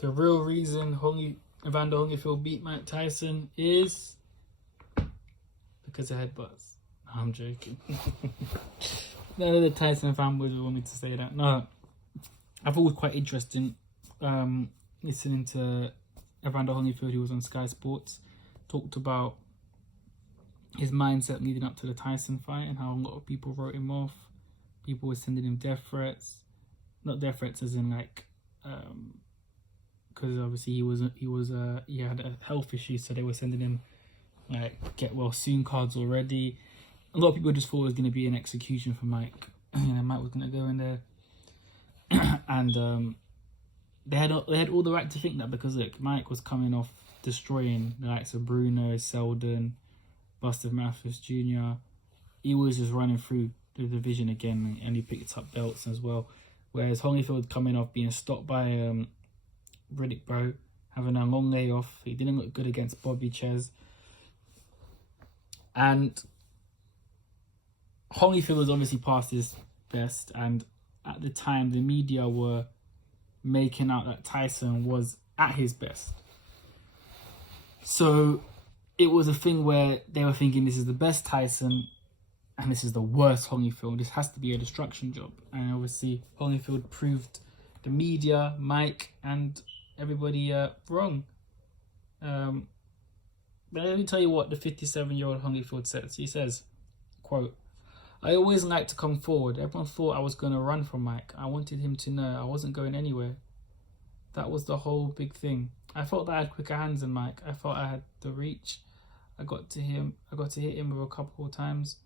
The real reason Evander Holyfield beat Mike Tyson is because of headbutts. No, I'm joking. None of the Tyson fanboys will want me to say that. No, I thought it was quite interesting listening to Evander Holyfield, who was on Sky Sports, talked about his mindset leading up to the Tyson fight and how a lot of people wrote him off. People were sending him death threats. Not death threats as in like, because obviously he had a health issue, so they were sending him like get well soon cards already. A lot of people just thought it was going to be an execution for Mike. Mike was going to go in there, and they had all the right to think that, because look, Mike was coming off destroying the likes of Bruno, Selden, Buster Matthews Jr. He was just running through the division again, and he picked up belts as well. Whereas Holyfield coming off being stopped by Riddick Bowe, having a long layoff, he didn't look good against Bobby Ches. And Holyfield was obviously past his best, and at the time the media were making out that Tyson was at his best. So it was a thing where they were thinking this is the best Tyson and this is the worst Holyfield. This has to be a destruction job. And obviously Holyfield proved the media, Mike, and everybody wrong. But let me tell you what the 57-year-old Holyfield says. He says, quote, "I always like to come forward. Everyone thought I was going to run from Mike. I wanted him to know I wasn't going anywhere. That was the whole big thing. I felt that I had quicker hands than Mike. I felt I had the reach. I got to hit him with a couple of times.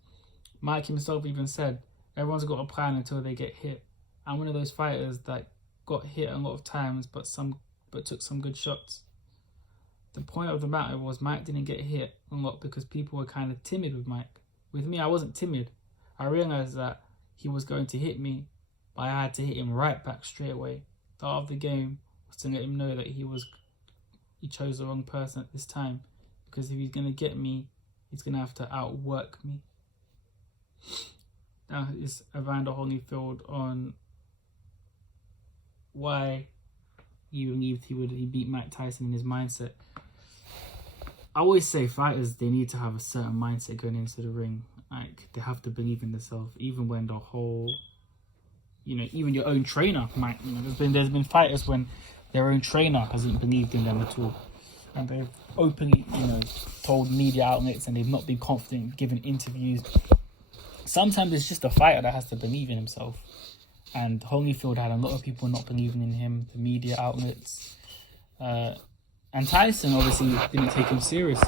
Mike himself even said, everyone's got a plan until they get hit. I'm one of those fighters that got hit a lot of times, but took some good shots. The point of the matter was Mike didn't get hit a lot because people were kind of timid with Mike. With me, I wasn't timid. I realised that he was going to hit me, but I had to hit him right back straight away. The art of the game was to let him know that he chose the wrong person at this time, because if he's going to get me, he's going to have to outwork me." Now is Evander Holyfield on why he believed he beat Mike Tyson in his mindset. I always say fighters, they need to have a certain mindset going into the ring. Like, they have to believe in themselves, even when the whole, even your own trainer might, there's been fighters when their own trainer hasn't believed in them at all. And they've openly, told media outlets, and they've not been confident giving interviews. Sometimes it's just a fighter that has to believe in himself. And Holyfield had a lot of people not believing in him, the media outlets. And Tyson obviously didn't take him serious.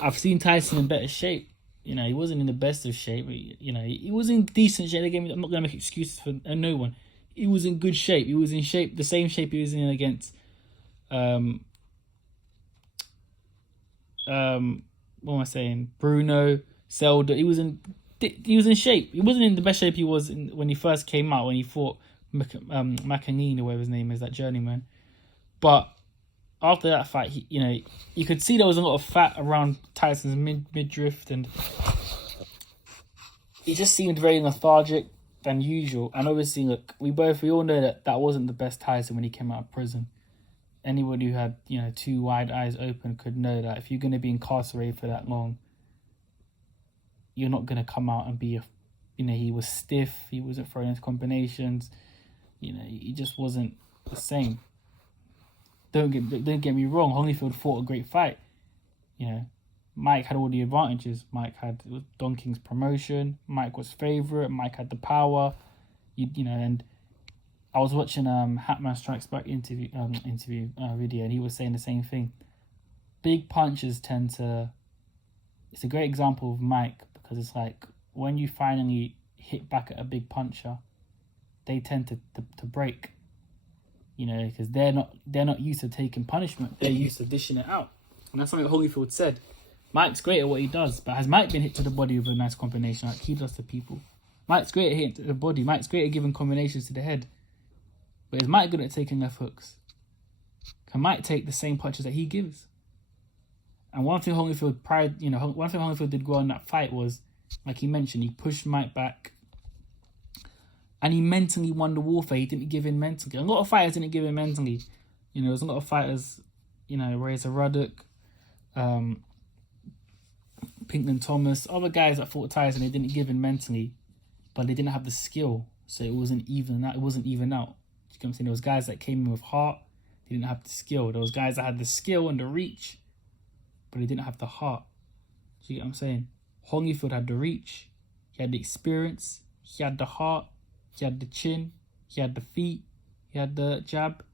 I've seen Tyson in better shape. He wasn't in the best of shape. He was in decent shape. Again, I'm not going to make excuses for no one. He was in good shape. He was in shape, the same shape he was in against what am I saying? Bruno, Selder. He was in shape. He wasn't in the best shape he was in when he first came out, when he fought McAneen, or whatever his name is, that journeyman. But after that fight, you could see there was a lot of fat around Tyson's midriff, and he just seemed very lethargic than usual. And obviously, look, we all know that wasn't the best Tyson when he came out of prison. Anyone who had, two wide eyes open could know that if you're going to be incarcerated for that long, you're not going to come out and be he was stiff, he wasn't throwing his combinations, he just wasn't the same. Don't get me wrong, Holyfield fought a great fight. Mike had all the advantages. Mike had Don King's promotion. Mike was favourite. Mike had the power. And I was watching Hatman Strikes Back interview video, and he was saying the same thing. Big punches tend to. It's a great example of Mike, because it's like when you finally hit back at a big puncher, they tend to break. Because they're not used to taking punishment. They're used to dishing it out. And that's something Holyfield said. Mike's great at what he does, but has Mike been hit to the body with a nice combination like he does to people? Mike's great at hitting to the body. Mike's great at giving combinations to the head. But is Mike good at taking left hooks? Can Mike take the same punches that he gives? And one thing Holyfield did well in that fight was, like he mentioned, he pushed Mike back. And he mentally won the warfare. He didn't give in mentally. A lot of fighters didn't give in mentally. You know, there's a lot of fighters, you know, Razor Ruddock, Pinkman Thomas, other guys that fought Tyson, they didn't give in mentally, but they didn't have the skill, so it wasn't even out. You know what I'm saying? There was guys that came in with heart, they didn't have the skill. There was guys that had the skill and the reach, but they didn't have the heart. Do you get what I'm saying? Holyfield had the reach, he had the experience, he had the heart, he had the chin, he had the feet, he had the jab,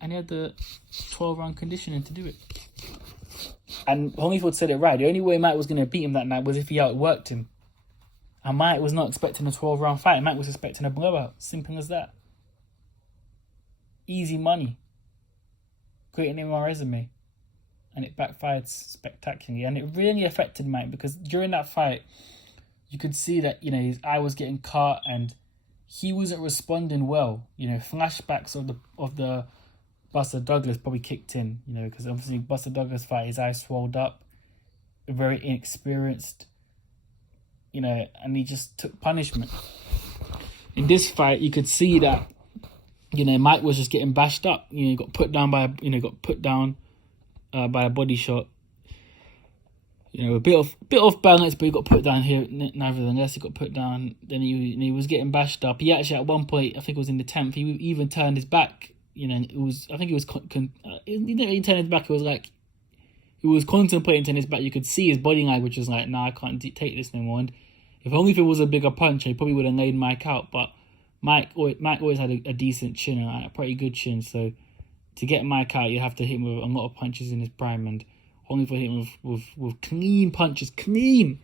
and he had the 12-round conditioning to do it. And Holyfield said it right. The only way Mike was going to beat him that night was if he outworked him. And Mike was not expecting a 12-round fight. Mike was expecting a blowout. Simple as that. Easy money. Great name on my resume. And it backfired spectacularly. And it really affected Mike because during that fight, you could see that, you know, his eye was getting cut and he wasn't responding well. You know, flashbacks of the Buster Douglas probably kicked in, you know, because obviously Buster Douglas fight, his eyes swelled up, very inexperienced, you know, and he just took punishment. In this fight, you could see that, you know, Mike was just getting bashed up. You know, he got put down by a body shot. You know, a bit off balance, but he got put down here. Nevertheless, he got put down. Then he was getting bashed up. He actually at one point, I think it was in the 10th, he even turned his back. You know, he didn't really turn his back. It was like he was contemplating turning his back. You could see his body language was like, "Nah, I can't take this no more." And if only if it was a bigger punch, he probably would have laid Mike out. But Mike always had a decent chin, a pretty good chin. So to get Mike out, you have to hit him with a lot of punches in his prime, and Holyfield hit him with clean punches, clean.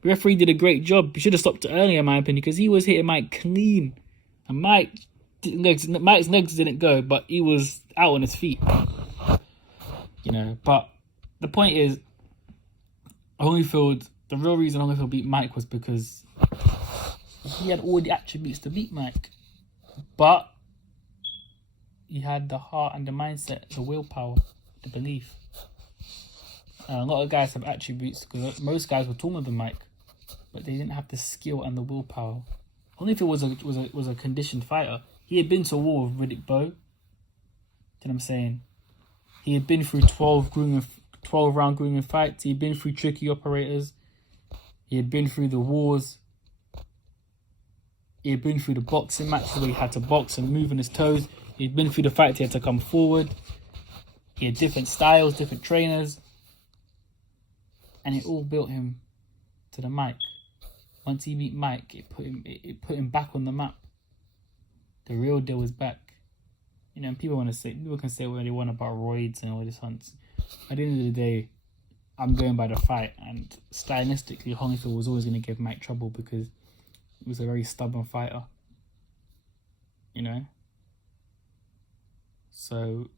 The referee did a great job. He should have stopped it earlier, in my opinion, because he was hitting Mike clean, and Mike's legs didn't go, but he was out on his feet. You know, but the point is, Holyfield, the real reason Holyfield beat Mike was because he had all the attributes to beat Mike. But he had the heart and the mindset, the willpower, the belief. A lot of guys have attributes because most guys were taller than Mike, but they didn't have the skill and the willpower. Holyfield was a conditioned fighter. He had been to war with Riddick Bowe. Do you know what I'm saying? He had been through 12-round grooming fights. He had been through tricky operators. He had been through the wars. He had been through the boxing matches where he had to box and move on his toes. He had been through the fights he had to come forward. He had different styles, different trainers. And it all built him to the mic. Once he beat Mike, it put him back on the map. The real deal was back. You know, people can say what they want about roids and all this hunts. At the end of the day, I'm going by the fight, and stylistically, Holyfield was always going to give Mike trouble because he was a very stubborn fighter. You know? So,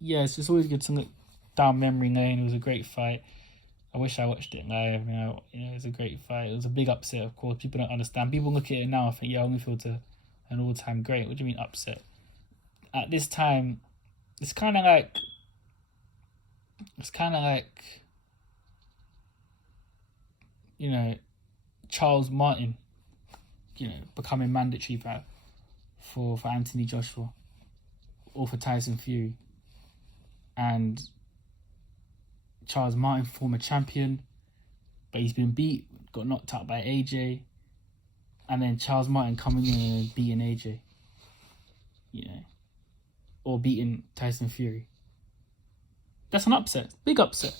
yeah, it's just always good to look down memory lane. It was a great fight. I wish I watched it live. You know, it was a great fight. It was a big upset, of course. People don't understand. People look at it now and think, yeah, Holyfield's an all-time great. What do you mean upset? At this time, it's kind of like, you know, Charles Martin, you know, becoming mandatory for Anthony Joshua or for Tyson Fury. And Charles Martin, former champion, but he's been beat, got knocked out by AJ. And then Charles Martin coming in and beating AJ. You know, or beating Tyson Fury. That's an upset. Big upset.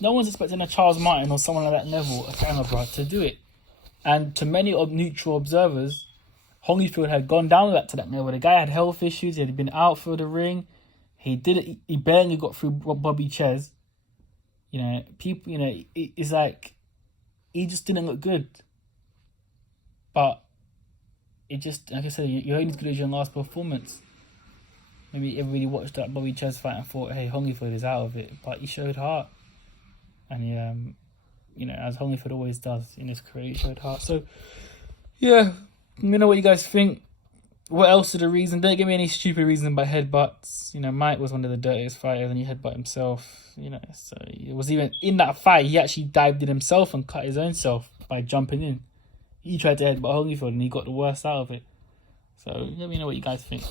No one's expecting a Charles Martin or someone at that level, a caliber, to do it. And to many neutral observers, Holyfield had gone down to that level. The guy had health issues. He had been out for the ring. He barely got through Bobby Ches. You know, people. You know, it's like he just didn't look good. But it just, like I said, you're only as good as your last performance. Maybe everybody watched that Bobby Ches fight and thought, hey, Holyfield is out of it. But he showed heart. And, you know, as Holyfield always does in his career, he showed heart. So, yeah, let me know what you guys think. What else is the reason? Don't give me any stupid reason about headbutts. You know, Mike was one of the dirtiest fighters and he headbutt himself. You know, so it was even in that fight, he actually dived in himself and cut his own self by jumping in. He tried to headbutt Holyfield and he got the worst out of it. So let me know what you guys think.